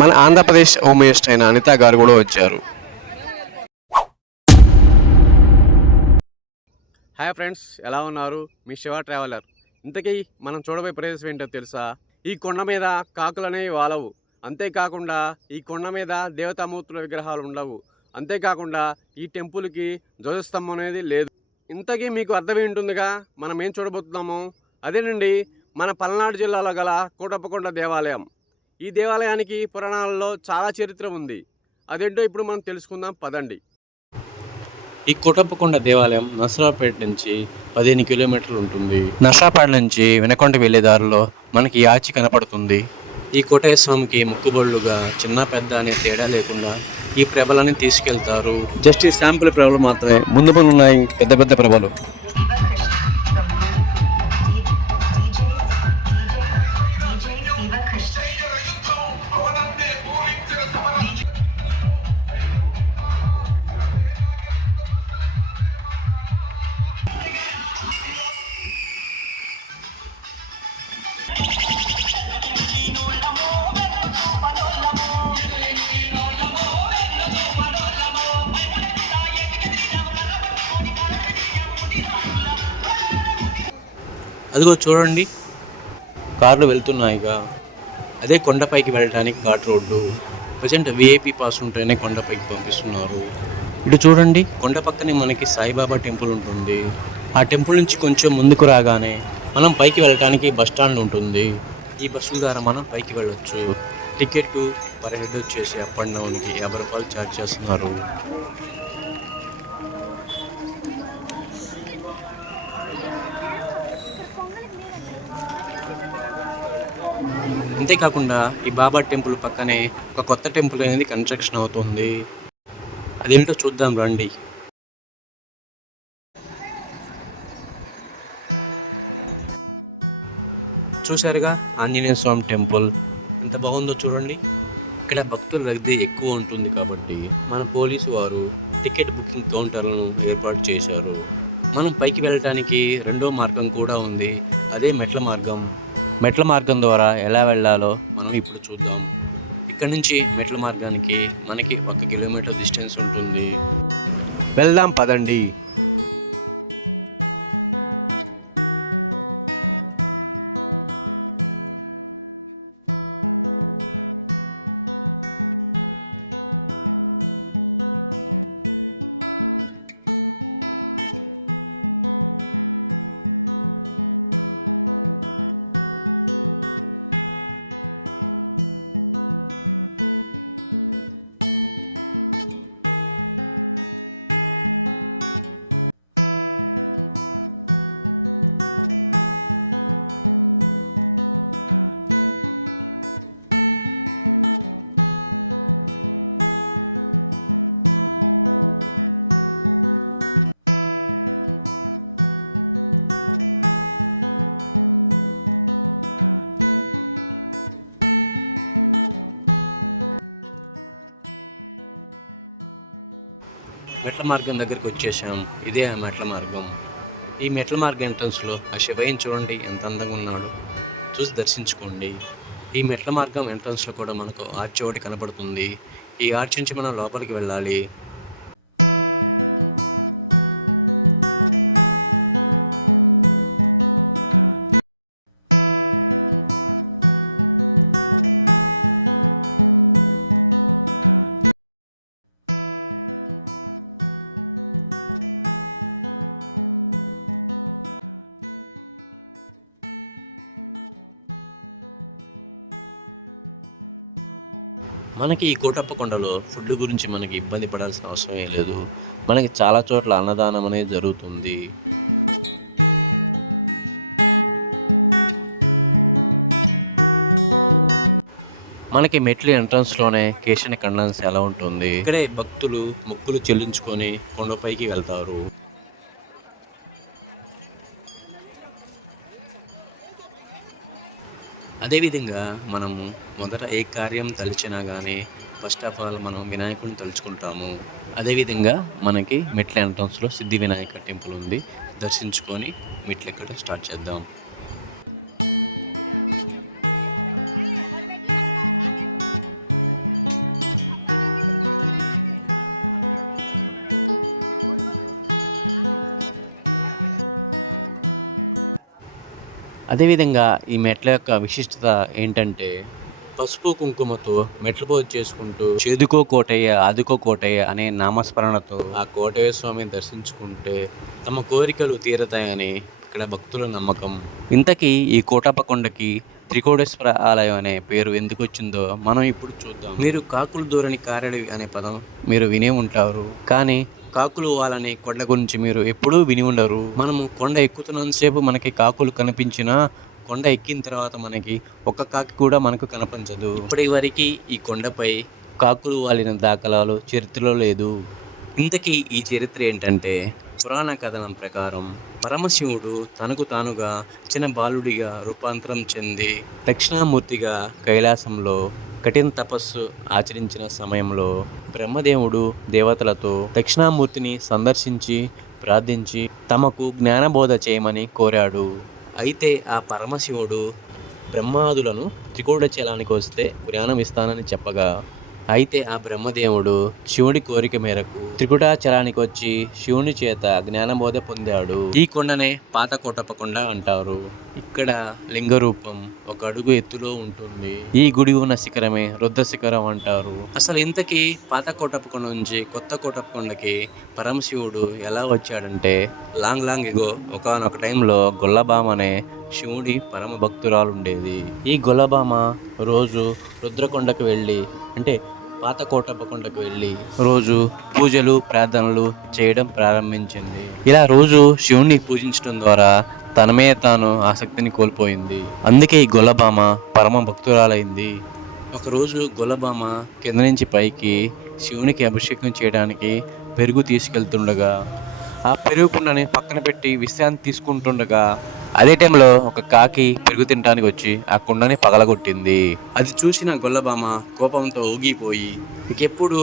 మన Andhra Pradesh home minister అయిన అనిత గారు కూడా వచ్చారు. హాయ్ ఫ్రెండ్స్, ఎలా ఉన్నారు? మీ శివ ట్రావెలర్. ఇంతకీ మనం చూడబోయే ప్రదేశం ఏంటో తెలుసా? ఈ కొండ మీద కాకులు అనేవి వాలవు. అంతేకాకుండా ఈ కొండ మీద దేవతామూర్తుల విగ్రహాలు ఉండవు. అంతేకాకుండా ఈ టెంపుల్కి ధ్వజస్తంభం అనేది లేదు. ఇంతకీ మీకు అర్థమై ఉంటుందిగా మనం ఏం చూడబోతున్నాము. అదేనండి, మన పల్నాడు జిల్లాలో గల కోటప్పకొండ దేవాలయం. ఈ దేవాలయానికి పురాణాలలో చాలా చరిత్ర ఉంది. అదేంటో ఇప్పుడు మనం తెలుసుకుందాం, పదండి. ఈ కోటప్పకొండ దేవాలయం నర్సరావుపేట నుంచి 15 కిలోమీటర్లు ఉంటుంది. నర్సరావుపేట నుంచి వినకొండ వెళ్లే దారిలో మనకి ఈ ఆర్చి కనపడుతుంది. ఈ కోటయ్య స్వామికి మొక్కుబడులుగా చిన్న పెద్ద అనే తేడా లేకుండా ఈ ప్రభలని తీసుకెళ్తారు. జస్ట్ ఈ శాంపుల్ ప్రభలు మాత్రమే, ముందు ముందు ఉన్నాయి పెద్ద పెద్ద ప్రభలు. అదిగో చూడండి, కార్లు వెళ్తున్నాయిగా, అదే కొండపైకి వెళ్ళడానికి ghat road. Present VIP pass ఉంటేనే కొండపైకి పంపిస్తున్నారు. ఇటు చూడండి, కొండ పక్కనే మనకి సాయిబాబా టెంపుల్ ఉంటుంది. ఆ టెంపుల్ నుంచి కొంచెం ముందుకు రాగానే మనం పైకి వెళ్ళడానికి బస్ స్టాండ్ ఉంటుంది. ఈ బస్సుల ద్వారా మనం పైకి వెళ్ళొచ్చు. టికెట్ పర్ హెడ్ వచ్చేసి అప్ అండ్ డౌన్కి 50 రూపాయలు ఛార్జ్ చేస్తున్నారు. అంతేకాకుండా ఈ బాబా టెంపుల్ పక్కనే ఒక కొత్త టెంపుల్ అనేది కన్స్ట్రక్షన్ అవుతుంది. అదేంటో చూద్దాం రండి. చూశారుగా ఆంజనేయ స్వామి టెంపుల్ ఎంత బాగుందో చూడండి. ఇక్కడ భక్తుల రద్దీ ఎక్కువ ఉంటుంది కాబట్టి మన పోలీసు వారు టికెట్ బుకింగ్ కౌంటర్లను ఏర్పాటు చేశారు. మనం పైకి వెళ్ళటానికి రెండో మార్గం కూడా ఉంది, అదే మెట్ల మార్గం. మెట్ల మార్గం ద్వారా ఎలా వెళ్ళాలో మనం ఇప్పుడు చూద్దాం. ఇక్కడ నుంచి మెట్ల మార్గానికి మనకి 1 కిలోమీటర్ డిస్టెన్స్ ఉంటుంది. వెళ్దాం పదండి. మెట్ల మార్గం దగ్గరికి వచ్చేసాం. ఇదే ఆ మెట్ల మార్గం. ఈ మెట్ల మార్గం ఎంట్రన్స్లో ఆ శివయ్యని చూడండి, ఎంత అందంగా ఉన్నాడు. చూసి దర్శించుకోండి. ఈ మెట్ల మార్గం ఎంట్రన్స్లో కూడా మనకు ఆర్చ్ ఒకటి కనపడుతుంది. ఈ ఆర్చ్ నుంచి మనం లోపలికి వెళ్ళాలి. మనకి ఈ కోటప్పకొండలో ఫుడ్ గురించి మనకి ఇబ్బంది పడాల్సిన అవసరమే లేదు. మనకి చాలా చోట్ల అన్నదానం అనేది జరుగుతుంది. మనకి మెట్ల ఎంట్రన్స్లోనే కేశని ఖండనశాల ఉంటుంది. ఇక్కడే భక్తులు మొక్కులు చెల్లించుకొని కొండపైకి వెళ్తారు. అదేవిధంగా మనము మొదట ఏ కార్యం తలిచినా కానీ ఫస్ట్ ఆఫ్ ఆల్ మనం వినాయకుడిని తలుచుకుంటాము. అదేవిధంగా మనకి మెట్ల ఎంట్రన్స్లో సిద్ధి వినాయక టెంపుల్ ఉంది. దర్శించుకొని మెట్లు ఎక్కడం స్టార్ట్ చేద్దాం. అదేవిధంగా ఈ మెట్ల యొక్క విశిష్టత ఏంటంటే పసుపు కుంకుమతో మెట్లు పూజ చేసుకుంటూ చేదుకో కోటయ్య ఆదుకో కోటయ్య అనే నామస్మరణతో ఆ కోటయ్య స్వామిని దర్శించుకుంటే తమ కోరికలు తీరతాయని ఇక్కడ భక్తుల నమ్మకం. ఇంతకీ ఈ కోటప్ప కొండకి త్రికోటేశ్వర ఆలయం అనే పేరు ఎందుకు వచ్చిందో మనం ఇప్పుడు చూద్దాం. మీరు కాకులు దూరని కారడి అనే పదం మీరు వినే ఉంటారు, కానీ కాకులు వాలని కొండ గురించి మీరు ఎప్పుడూ విని ఉండరు. మనము కొండ ఎక్కుతున్నంతసేపు మనకి కాకులు కనిపించినా కొండ ఎక్కిన తర్వాత మనకి ఒక్క కాకి కూడా మనకు కనిపించదు. ఇప్పటి వరకు ఈ కొండపై కాకులు వాలిన దాఖలాలు చరిత్రలో లేదు. ఇంతకీ ఈ చరిత్ర ఏంటంటే పురాణ కథనం ప్రకారం పరమశివుడు తనకు తానుగా చిన్న బాలుడిగా రూపాంతరం చెంది దక్షిణామూర్తిగా కైలాసంలో కఠిన తపస్సు ఆచరించిన సమయంలో బ్రహ్మదేవుడు దేవతలతో దక్షిణామూర్తిని సందర్శించి ప్రార్థించి తమకు జ్ఞానబోధ చేయమని కోరాడు. అయితే ఆ పరమశివుడు బ్రహ్మాదులను త్రికూటచలానికి వస్తే జ్ఞానం ఇస్తానని చెప్పగా, అయితే ఆ బ్రహ్మదేవుడు శివుడి కోరిక మేరకు త్రికుటాచలానికి వచ్చి శివుని చేత జ్ఞానబోధ పొందాడు. ఈ కొండనే పాత కోటప్ప కొండ అంటారు. ఇక్కడ లింగ రూపం 1 అడుగు ఎత్తులో ఉంటుంది. ఈ గుడి ఉన్న శిఖరమే రుద్ర శిఖరం అంటారు. అసలు ఇంతకీ పాత కోటప్ప కొండ నుంచి కొత్త కోటప్ప కొండకి పరమశివుడు ఎలా వచ్చాడంటే లాంగ్ ఎగో ఒకానొక టైంలో గొల్లబామ అనే శివుడి పరమ భక్తురాలు ఉండేది. ఈ గొల్లబామ రోజు రుద్రకొండకు వెళ్ళి అంటే పాత కోటప్ప కొండకు వెళ్ళి రోజు పూజలు ప్రార్థనలు చేయడం ప్రారంభించింది. ఇలా రోజు శివుణ్ణి పూజించడం ద్వారా తనమే తాను ఆసక్తిని కోల్పోయింది. అందుకే ఈ గొల్లబామ పరమ భక్తురాలైంది. ఒకరోజు గొల్లబామ కింద నుంచి పైకి శివునికి అభిషేకం చేయడానికి పెరుగు తీసుకెళ్తుండగా ఆ పెరుగు కుండని పక్కన పెట్టి విశ్రాంతి తీసుకుంటుండగా అదే టైంలో ఒక కాకి పెరుగు తినడానికి వచ్చి ఆ కుండని పగలగొట్టింది. అది చూసిన గొల్లబామ కోపంతో ఊగిపోయి ఇంకెప్పుడు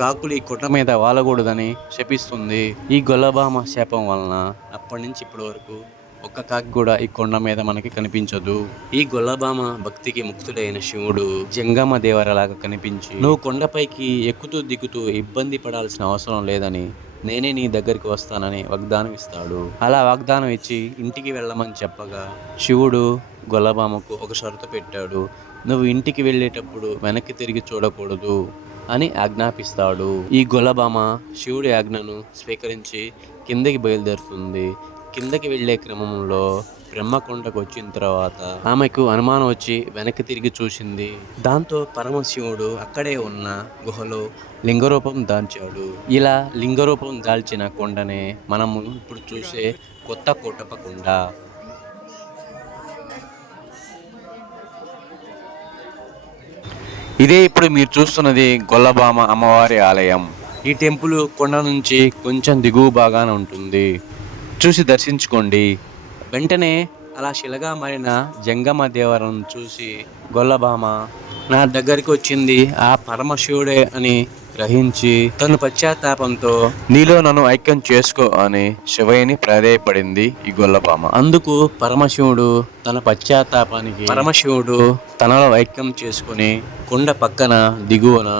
కాకులు ఈ కొండ మీద వాలకూడదని శపిస్తుంది. ఈ గొల్లబామ శాపం వలన అప్పటి నుంచి ఇప్పటి వరకు ఒక్క కాకి కూడా ఈ కొండ మీద మనకి కనిపించదు. ఈ గొల్లబామ భక్తికి ముక్తుడైన శివుడు జంగమ దేవరలాగా కనిపించి నువ్వు కొండపైకి ఎక్కుతూ దిగుతూ ఇబ్బంది పడాల్సిన అవసరం లేదని నేనే నీ దగ్గరికి వస్తానని వాగ్దానం ఇస్తాడు. అలా వాగ్దానం ఇచ్చి ఇంటికి వెళ్ళమని చెప్పగా శివుడు గొల్లబామకు ఒక షరతు పెట్టాడు. నువ్వు ఇంటికి వెళ్ళేటప్పుడు వెనక్కి తిరిగి చూడకూడదు అని ఆజ్ఞాపిస్తాడు. ఈ గొల్లబామ శివుడి ఆజ్ఞను స్వీకరించి కిందకి బయలుదేరుతుంది. కిందకి వెళ్ళే క్రమంలో బ్రహ్మకొండకు వచ్చిన తర్వాత ఆమెకు అనుమానం వచ్చి వెనక్కి తిరిగి చూసింది. దాంతో పరమశివుడు అక్కడే ఉన్న గుహలో లింగరూపం దాల్చాడు. ఇలా లింగరూపం దాల్చిన కొండనే మనము ఇప్పుడు చూసే కొత్త కోటప్ప కొండ. ఇదే ఇప్పుడు మీరు చూస్తున్నది గొల్లబామ అమ్మవారి ఆలయం. ఈ టెంపుల్ కొండ నుంచి కొంచెం దిగువ భాగాన ఉంటుంది. చూసి దర్శించుకోండి. వెంటనే అలా శిలగా మారిన జంగమ దేవరను చూసి గొల్లబామ నా దగ్గరికి వచ్చింది ఆ పరమశివుడే అని గ్రహించి తను పశ్చాత్తాపంతో నీలో నన్ను ఐక్యం చేసుకో అని శివయ్యని ప్రాధేయపడింది ఈ గొల్లబామ. అందుకు పరమశివుడు తన పశ్చాత్తాపానికి పరమశివుడు తనలో ఐక్యం చేసుకుని కొండ పక్కన దిగువన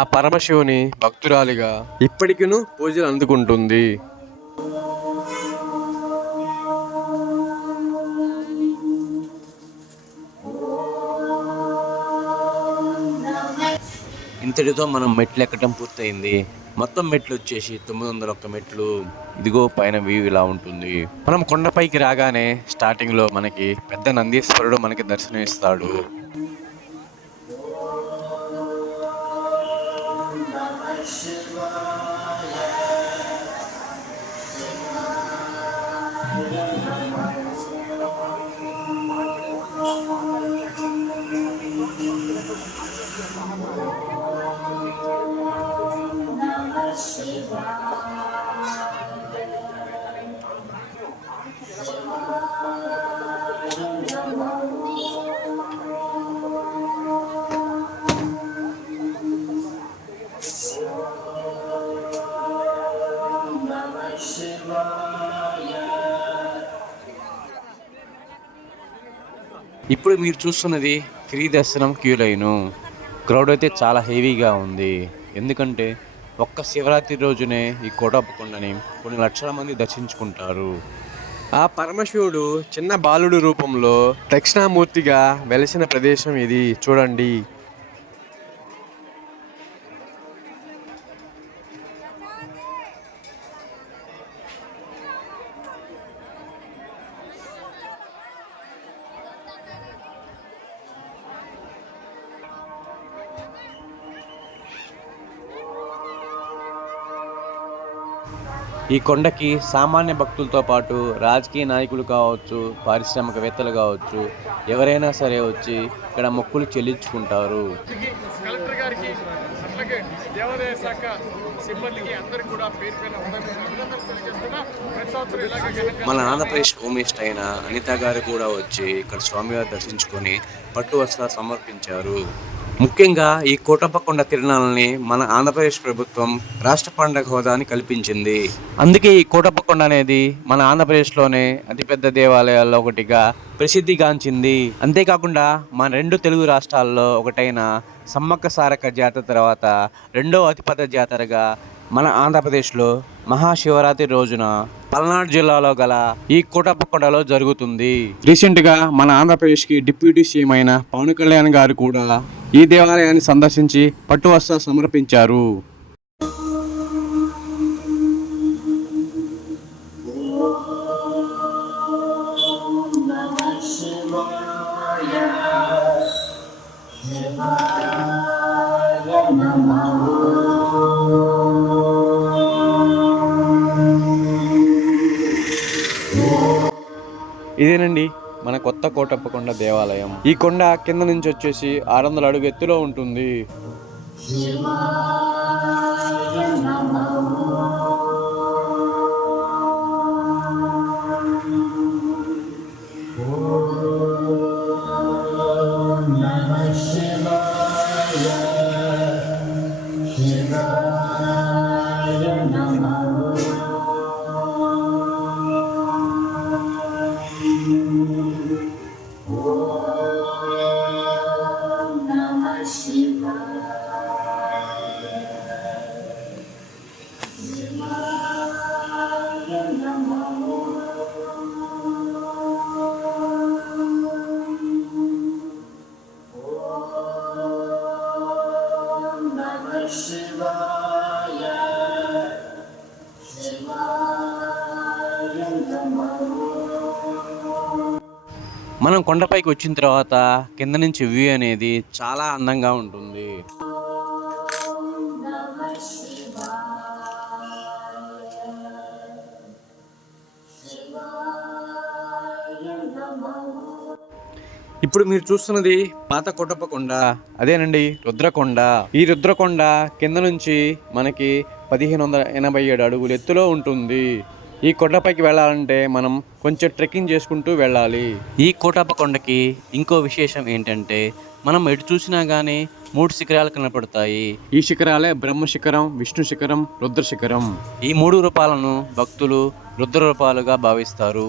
ఆ పరమశివుని భక్తురాలిగా ఇప్పటికినూ పూజలు అందుకుంటుంది. ఇంతటితో మనం మెట్లు ఎక్కడం పూర్తయింది. మొత్తం మెట్లు వచ్చేసి 901 మెట్లు. ఇదిగో పైన వ్యూ ఇలా ఉంటుంది. మనం కొండపైకి రాగానే స్టార్టింగ్లో మనకి పెద్ద నందీశ్వరుడు మనకి దర్శనం ఇస్తాడు. ఇప్పుడు మీరు చూస్తున్నది ఫ్రీ దర్శనం క్యూ లైను. క్రౌడ్ అయితే చాలా హెవీగా ఉంది. ఎందుకంటే ఒక్క శివరాత్రి రోజునే ఈ కోటప్ప కొండని కొన్ని లక్షల మంది దర్శించుకుంటారు. ఆ పరమశివుడు చిన్న బాలుడు రూపంలో దక్షిణామూర్తిగా వెలిసిన ప్రదేశం ఇది చూడండి. ఈ కొండకి సామాన్య భక్తులతో పాటు రాజకీయ నాయకులు కావచ్చు, పారిశ్రామికవేత్తలు కావచ్చు, ఎవరైనా సరే వచ్చి ఇక్కడ మొక్కులు చెల్లించుకుంటారు. కలెక్టర్ గారికి అట్లాగే దేవాదాయ శాఖ సిబ్బందికి అందరికి కూడా పేరు పైన అభినందనలు తెలియజేస్తున్నా. ప్రతి సంవత్సరం ఇలాగే ఘనంగా మన ఆంధ్రప్రదేశ్ హోమ్ మినిస్టర్ అయిన అనిత గారు కూడా వచ్చి ఇక్కడ స్వామివారి దర్శించుకొని పట్టు వస్త్రాలు సమర్పించారు. ముఖ్యంగా ఈ కోటప్పకొండ తిరునాళ్ళని మన ఆంధ్రప్రదేశ్ ప్రభుత్వం రాష్ట్ర పండుగ హోదాని కల్పించింది. అందుకే ఈ కోటప్పకొండ అనేది మన ఆంధ్రప్రదేశ్లోనే అతిపెద్ద దేవాలయాల్లో ఒకటిగా ప్రసిద్ధిగాంచింది. అంతేకాకుండా మన 2 తెలుగు రాష్ట్రాల్లో ఒకటైన సమ్మక్క సారక్క జాతర తర్వాత రెండో అతిపెద్ద జాతరగా మన ఆంధ్రప్రదేశ్లో మహాశివరాత్రి రోజున పల్నాడు జిల్లాలో గల ఈ కోటప్పకొండలో జరుగుతుంది. రీసెంట్గా మన ఆంధ్రప్రదేశ్కి డిప్యూటీ సీఎం అయిన పవన్ కళ్యాణ్ గారు కూడా ఈ దేవాలయాన్ని సందర్శించి పట్టు వస్త్రాలు సమర్పించారు. ఇదేనండి మన కొత్త కోటప్పకొండ దేవాలయం. ఈ కొండ కింద నుంచి వచ్చేసి 600 అడుగు ఎత్తులో ఉంటుంది. మనం కొండపైకి వచ్చిన తర్వాత కింద నుంచి వ్యూ అనేది చాలా అందంగా ఉంటుంది. ఇప్పుడు మీరు చూస్తున్నది పాత కోటప్పకొండ, అదేనండి రుద్రకొండ. ఈ రుద్రకొండ కింద నుంచి మనకి 1587 అడుగులు ఎత్తులో ఉంటుంది. ఈ కొండపైకి వెళ్ళాలంటే మనం కొంచెం ట్రెక్కింగ్ చేసుకుంటూ వెళ్ళాలి. ఈ కోటప్పకొండకి ఇంకో విశేషం ఏంటంటే మనం ఎటు చూసినా కానీ 3 శిఖరాలు కనపడతాయి. ఈ శిఖరాలే బ్రహ్మ శిఖరం, విష్ణు శిఖరం, రుద్ర శిఖరం. ఈ 3 రూపాలను భక్తులు రుద్ర రూపాలుగా భావిస్తారు.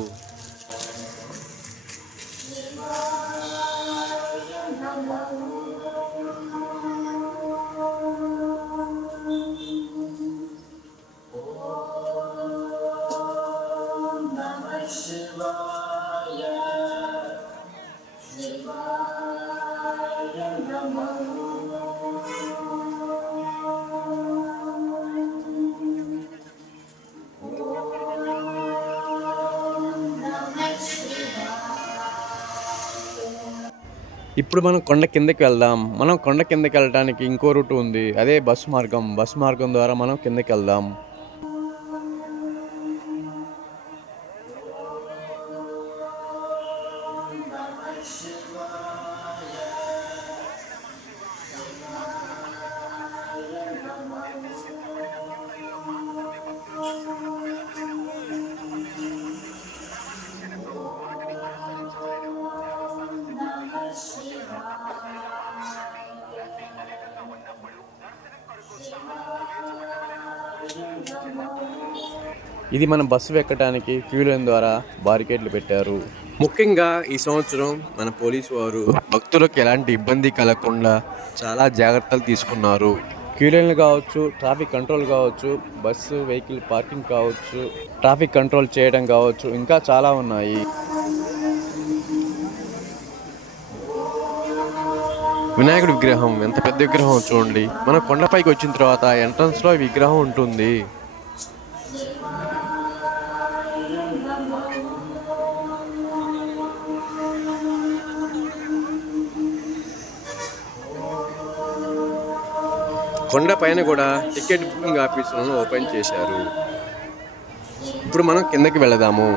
ఇప్పుడు మనం కొండ కిందకి వెళ్దాం. మనం కొండ కిందకి వెళ్ళడానికి ఇంకో రూట్ ఉంది, అదే బస్సు మార్గం. బస్సు మార్గం ద్వారా మనం కిందకి వెళ్దాం. ఇది మనం బస్సు ఎక్కడానికి క్యూ లైన్ ద్వారా బారికేడ్లు పెట్టారు. ముఖ్యంగా ఈ సంవత్సరం మన పోలీసు వారు భక్తులకు ఎలాంటి ఇబ్బంది కలగకుండా చాలా జాగ్రత్తలు తీసుకున్నారు. క్యూ లైన్లు కావచ్చు, ట్రాఫిక్ కంట్రోల్ కావచ్చు, బస్సు వెహికల్ పార్కింగ్ కావచ్చు, ట్రాఫిక్ కంట్రోల్ చేయడం కావచ్చు, ఇంకా చాలా ఉన్నాయి. వినాయకుడి విగ్రహం ఎంత పెద్ద విగ్రహం చూడండి. మనం కొండపైకి వచ్చిన తర్వాత ఎంట్రన్స్ లో విగ్రహం ఉంటుంది. కొండ పైన కూడా టికెట్ బుకింగ్ ఆఫీసులను ఓపెన్ చేశారు. ఇప్పుడు మనం కిందకి వెళదాము.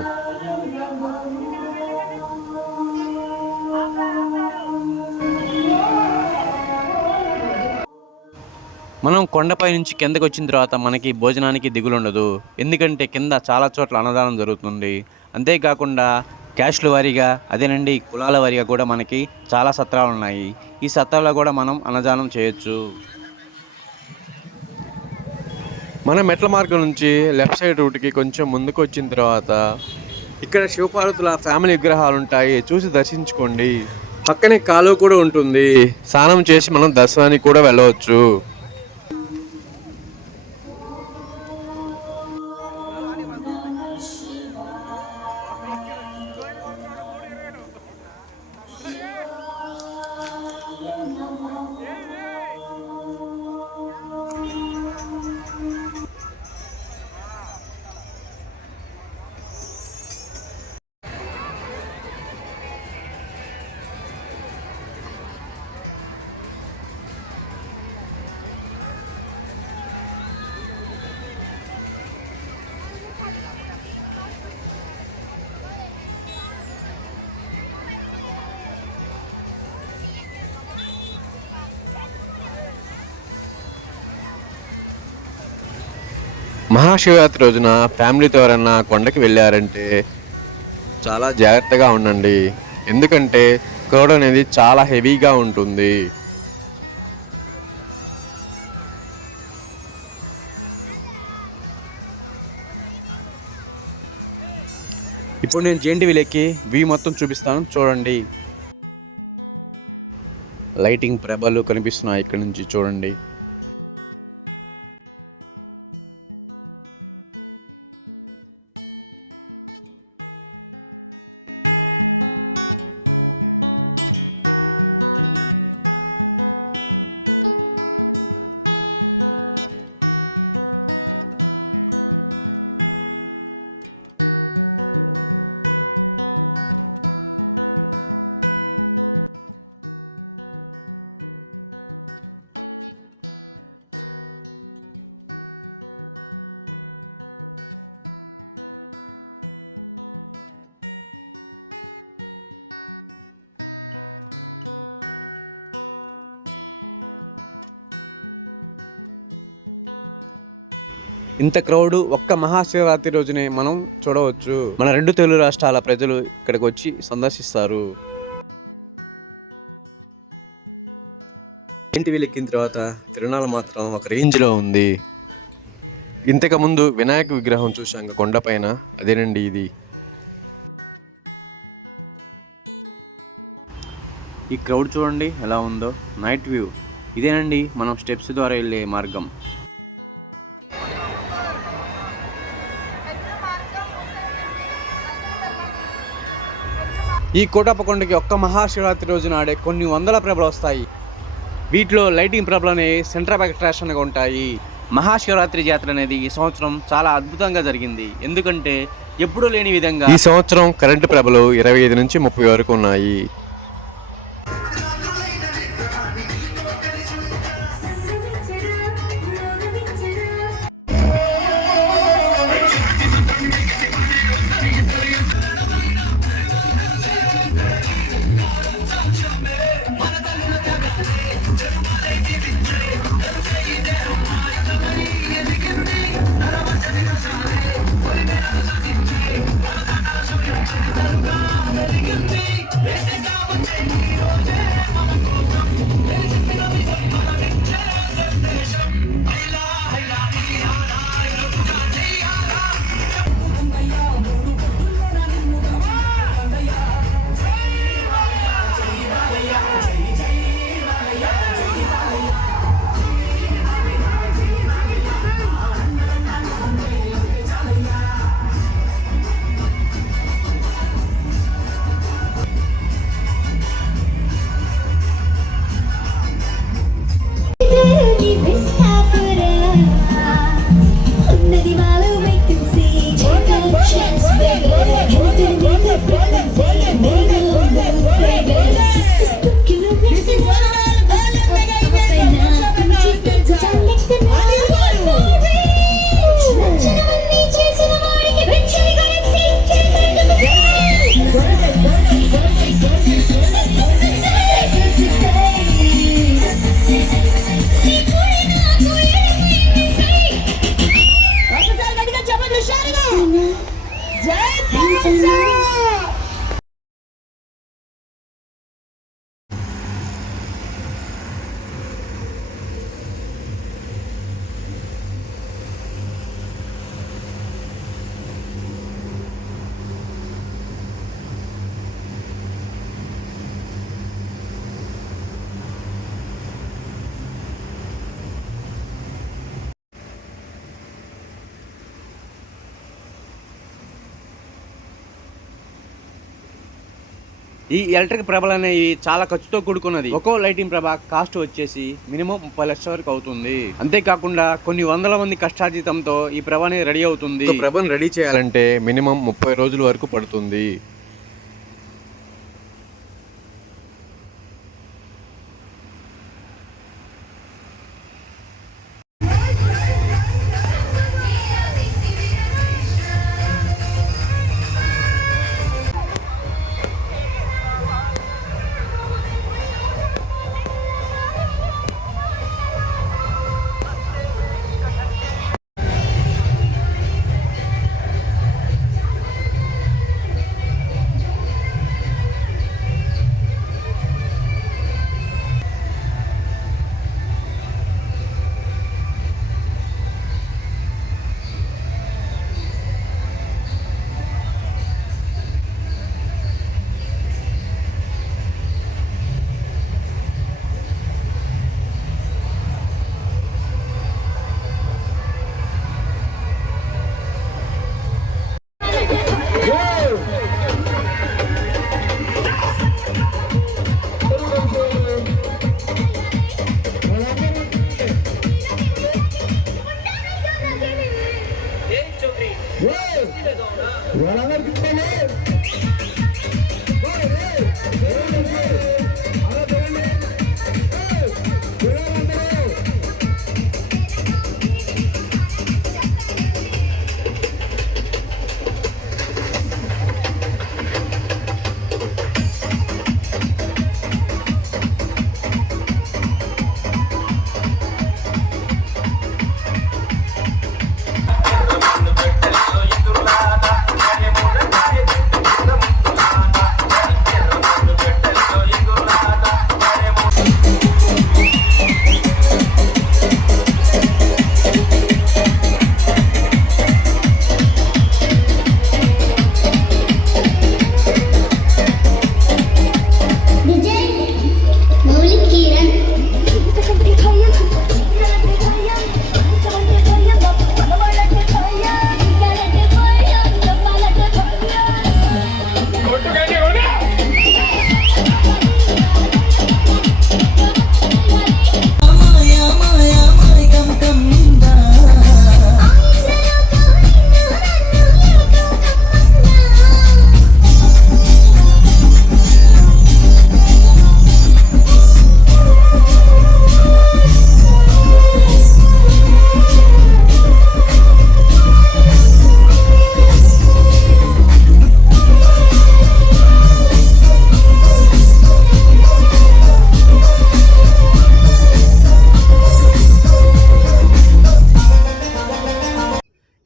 మనం కొండపై నుంచి కిందకి వచ్చిన తర్వాత మనకి భోజనానికి దిగులు ఉండదు. ఎందుకంటే కింద చాలా చోట్ల అన్నదానం జరుగుతుంది. అంతేకాకుండా క్యాస్ట్ల వారీగా అదేనండి కులాల వారీగా కూడా మనకి చాలా సత్రాలు ఉన్నాయి. ఈ సత్రాల్లో కూడా మనం అన్నదానం చేయొచ్చు. మన మెట్ల మార్గం నుంచి లెఫ్ట్ సైడ్ రూట్కి కొంచెం ముందుకు వచ్చిన తర్వాత ఇక్కడ శివపార్వతుల ఫ్యామిలీ విగ్రహాలు ఉంటాయి, చూసి దర్శించుకోండి. పక్కనే కాలువ కూడా ఉంటుంది. స్నానం చేసి మనం దర్శనానికి కూడా వెళ్ళవచ్చు. మహాశివరాత్రి రోజున ఫ్యామిలీతో ఎవరన్నా కొండకి వెళ్ళారంటే చాలా జాగ్రత్తగా ఉండండి. ఎందుకంటే క్రౌడ్ అనేది చాలా హెవీగా ఉంటుంది. ఇప్పుడు నేను జేఎన్టీవీలో ఎక్కి వ్యూ మొత్తం చూపిస్తాను, చూడండి. లైటింగ్ ప్రభలు కనిపిస్తున్నాయి ఇక్కడ నుంచి చూడండి. ఇంత క్రౌడ్ ఒక్క మహాశివరాత్రి రోజునే మనం చూడవచ్చు. మన 2 తెలుగు రాష్ట్రాల ప్రజలు ఇక్కడికి వచ్చి సందర్శిస్తారు. జేఎన్టీవీలో ఎక్కిన తర్వాత తిరునాళ్ళ మాత్రం ఒక రేంజ్లో ఉంది. ఇంతకుముందు వినాయక విగ్రహం చూసాం కొండపైన, అదేనండి ఇది. ఈ క్రౌడ్ చూడండి ఎలా ఉందో. నైట్ వ్యూ ఇదేనండి మనం స్టెప్స్ ద్వారా వెళ్ళే మార్గం. ఈ కోటప్పకొండకి ఒక్క మహాశివరాత్రి రోజున ఆడే కొన్ని వందల ప్రభలు వస్తాయి. వీటిలో లైటింగ్ ప్రభలు అనేవి సెంటర్ ఆఫ్ అట్రాక్షన్గా ఉంటాయి. మహాశివరాత్రి జాతర అనేది ఈ సంవత్సరం చాలా అద్భుతంగా జరిగింది. ఎందుకంటే ఎప్పుడూ లేని విధంగా ఈ సంవత్సరం కరెంటు ప్రభలు 25 నుంచి 30 వరకు ఉన్నాయి. Let's go! ఈ ఎలక్ట్రిక్ ప్రభలు అనేవి చాలా ఖర్చుతో కూడుకున్నది. ఒక్కో లైటింగ్ ప్రభ కాస్ట్ వచ్చేసి మినిమం 30 లక్షల వరకు అవుతుంది. అంతేకాకుండా కొన్ని వందల మంది కష్టార్జితంతో ఈ ప్రభ అనేది రెడీ అవుతుంది. ప్రభను రెడీ చేయాలంటే మినిమం 30 రోజుల వరకు పడుతుంది.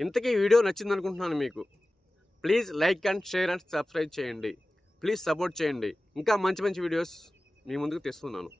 ఇంతకీ వీడియో నచ్చింది అనుకుంటున్నాను మీకు. Please like and share and subscribe చేయండి. ప్లీజ్ సపోర్ట్ చేయండి. ఇంకా మంచి మంచి వీడియోస్ మీ ముందుకు తెస్తున్నాను.